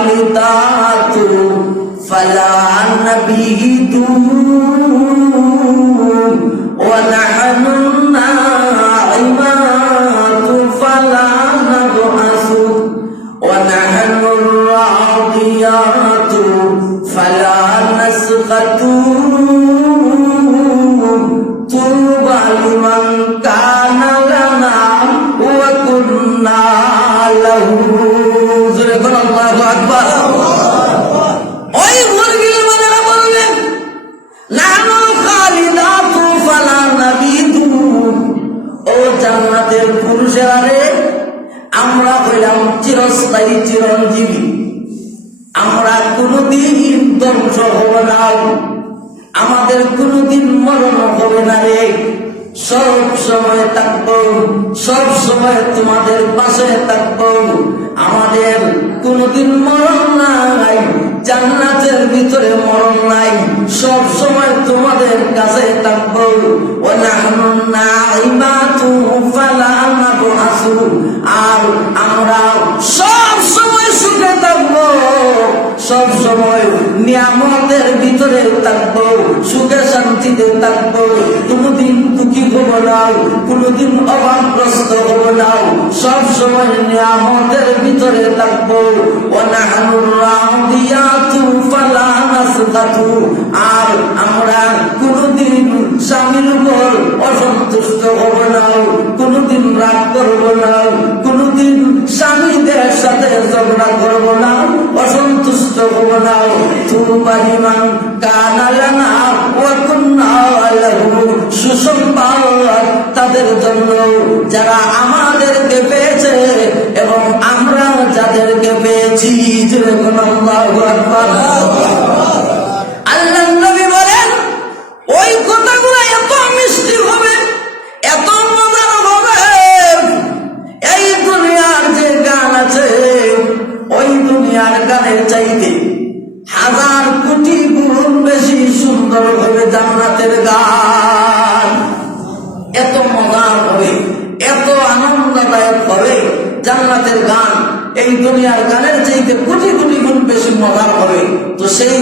খালিদাতু ফালা নাবিদু ওয়া নাহনু নাইমাতু ফালা নাবআসু ওয়া নাহনু রাদিয়াতু ফালা নাসকাতু তুবা লিমান কানা লানা ওয়া কুন্না লাহু। আল্লাহু আকবার। ওই মুরগির মানেরা বলবেন নানু খালিদাতু ফালা নাবিদু, ও জান্নাতের পুরুষেরা রে, আমরা হইলাম চিরস্থায়ী চিরঞ্জীবী, আমরা কোনদিন ধ্বংস হব না, আমাদের কোনদিন মরণ হবে না রে, সব সময় থাকবো, সব সময় তোমাদের পাশে থাকবো, আমাদের কোনদিন মরণ নাই, জান্নাতের ভিতরে মরণ নাই, সব সময় তোমাদের কাছে থাকবো। ওয়া নাহনু নাইমাতু ফালা নাবআসু, আর আমরা সব সময় সুখে থাকবো, সব সময় নিয়ামতের ভিতরে থাকবো, সুখে শান্তিতে থাকবো, কোনদিন দুঃখী হব না, কোনদিন অভাবগ্রস্ত হব না, সব সময় নিয়ামতের ভিতরে থাকবো। ওয়া নাহনু রাদিয়াতু ফালা নাসকাতু, আর আমরা কোনদিন স্বামীর উপর অসন্তুষ্ট হব না, কোনদিন রাগ করব না, কোনদিন স্বামীদের সাথে ঝগড়া করব না, অসন্তুষ্ট হব না। তুবা লিমান কানা লানা ওয়া কুন্না লাহু, সুসংবাদ তাদের জন্য যারা আমাদেরকে পেয়েছে এবং আমরা যাদেরকে পেয়েছি। যেরকম আল্লাহু আকবার। আল্লাহ নবী বলেন ওই কথাগুলো এত মিষ্টি হবে, এত মজার হবে, এই দুনিয়ার যে গান আছে ওই দুনিয়ার গানের চাইতে 1000 কোটি গুণ বেশি সুন্দর হবে জান্নাতের গান। এত মজার হবে, এত আনন্দদায়ক হবে জান্নাতের গান, এই দুনিয়ার গানের চাইতে কোটি কোটি গুণ বেশি মজার হবে। তো সেই